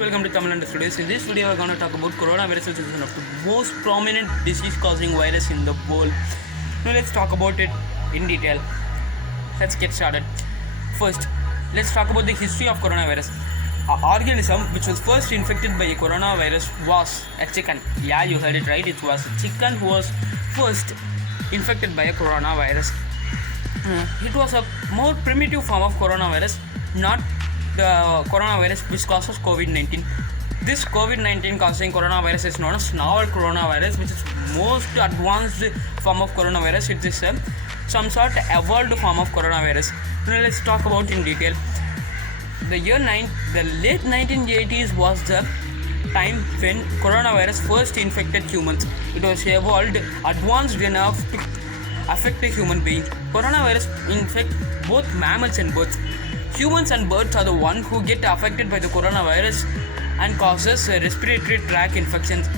welcome to Tamilanda studios. In this video, we're going to talk about coronavirus, which is one of the most prominent disease-causing virus in the world. Now, let's talk about it in detail. Let's get started. First, let's talk about the history of coronavirus. An organism which was first infected by a coronavirus was a chicken. Yeah, you heard it right. It was a chicken who was first infected by a coronavirus. It was a more primitive form of coronavirus, not the coronavirus which causes COVID-19. This COVID-19 causing coronavirus is known as novel coronavirus, which is most advanced form of coronavirus. It is some sort evolved form of coronavirus. Now let's talk about in detail. The late 1980s was the time when coronavirus first infected humans. It was evolved, advanced enough to affect a human being. Coronavirus infect both mammals and birds. Humans and birds are the ones who get affected by the coronavirus and causes respiratory tract infections.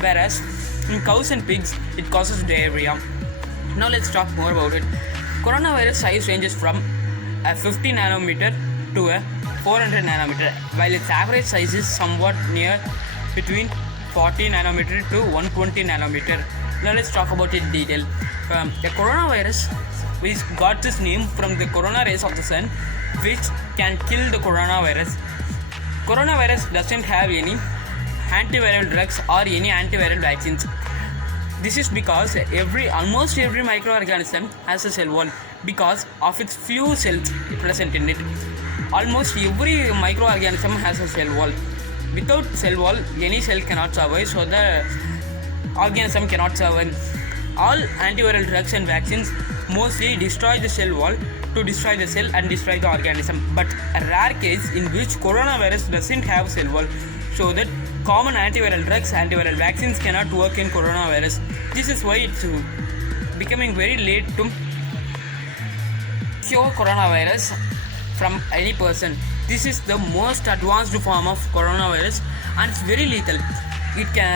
Whereas in cows and pigs, it causes diarrhea. Now let's talk more about it. Coronavirus size ranges from a 50 nanometer to a 400 nanometer, while its average size is somewhat near between 40 nanometer to 120 nanometer. Now let's talk about it in detail. The coronavirus, which got its name from the corona rays of the sun, which can kill the coronavirus. Coronavirus doesn't have any antiviral drugs or any antiviral vaccines. This is because almost every microorganism has a cell wall because of its few cells present in it. Almost every microorganism has a cell wall. Without cell wall, any cell cannot survive, so the organism cannot survive. All antiviral drugs and vaccines mostly destroy the cell wall to destroy the cell and destroy the organism, but a rare case in which coronavirus doesn't have cell wall, so that common antiviral drugs, antiviral vaccines cannot work in coronavirus. This is why it's becoming very late to cure coronavirus from any person. This is the most advanced form of coronavirus and it's very lethal.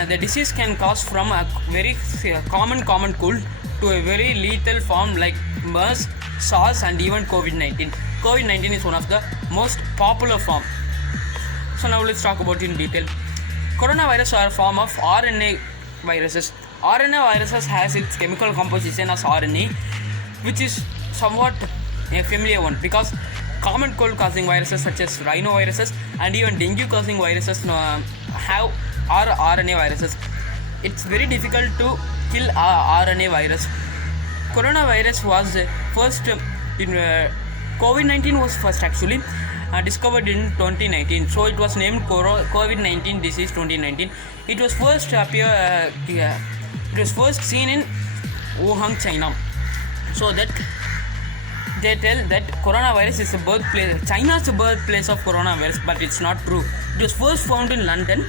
The disease can cause from a very common cold to a very lethal form like MERS, SARS and even COVID-19. COVID-19 is one of the most popular form. So now let's talk about it in detail. Coronavirus are a form of RNA viruses. RNA viruses has its chemical composition as RNA, which is somewhat a familiar one because common cold causing viruses such as rhinoviruses and even dengue causing viruses are RNA viruses. It's very difficult to kill RNA virus. Coronavirus was first COVID-19 was first actually discovered in 2019. So it was named COVID-19 disease 2019. It was first seen in Wuhan, China. So that they tell that coronavirus is China's birthplace of coronavirus, but it's not true. It was first found in London,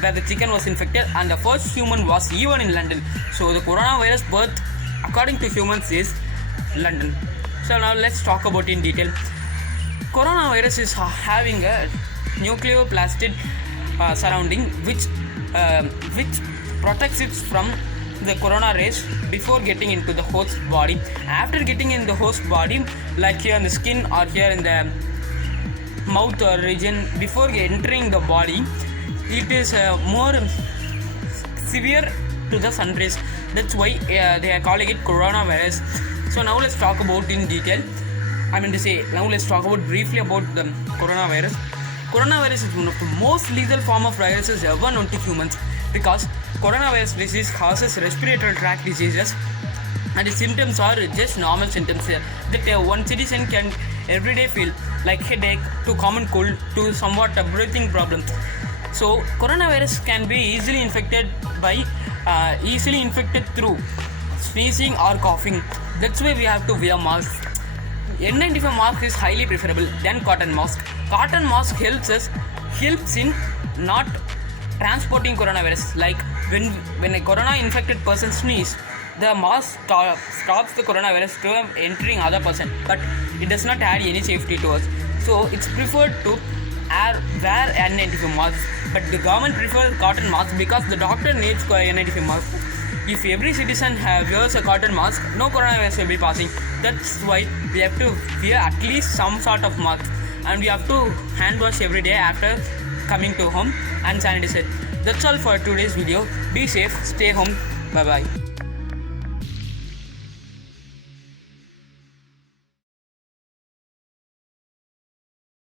where the chicken was infected, and the first human was even in London. So the coronavirus birth, according to humans, is London. So now let's talk about it in detail. Coronavirus is having a nucleoplastid surrounding which protects it from the corona rays before getting into the host body. After getting in the host body, like here in the skin or here in the mouth or region, before entering the body, it is more severe to the sun rays. That's why they are calling it coronavirus. So now let's talk about in detail. Now let's talk about briefly about the coronavirus. Coronavirus is one of the most lethal form of viruses ever known to humans because coronavirus disease causes respiratory tract diseases and the symptoms are just normal symptoms that one citizen can everyday feel, like headache to common cold to somewhat a breathing problem. So coronavirus can be easily infected through sneezing or coughing. That's why we have to wear masks. N95 mask is highly preferable than cotton mask. Cotton mask helps in not transporting coronavirus. Like when a corona infected person sneezes, the mask stops the coronavirus from entering other person, but it does not add any safety to us. So it's preferred to wear N95 mask, but the government prefers cotton mask because the doctor needs N95 mask. If every citizen wears a cotton mask, no coronavirus will be passing. That's why we have to wear at least some sort of mask, and we have to hand wash every day after coming to home and sanitize it. That's all for today's video. Be safe, stay home. Bye bye.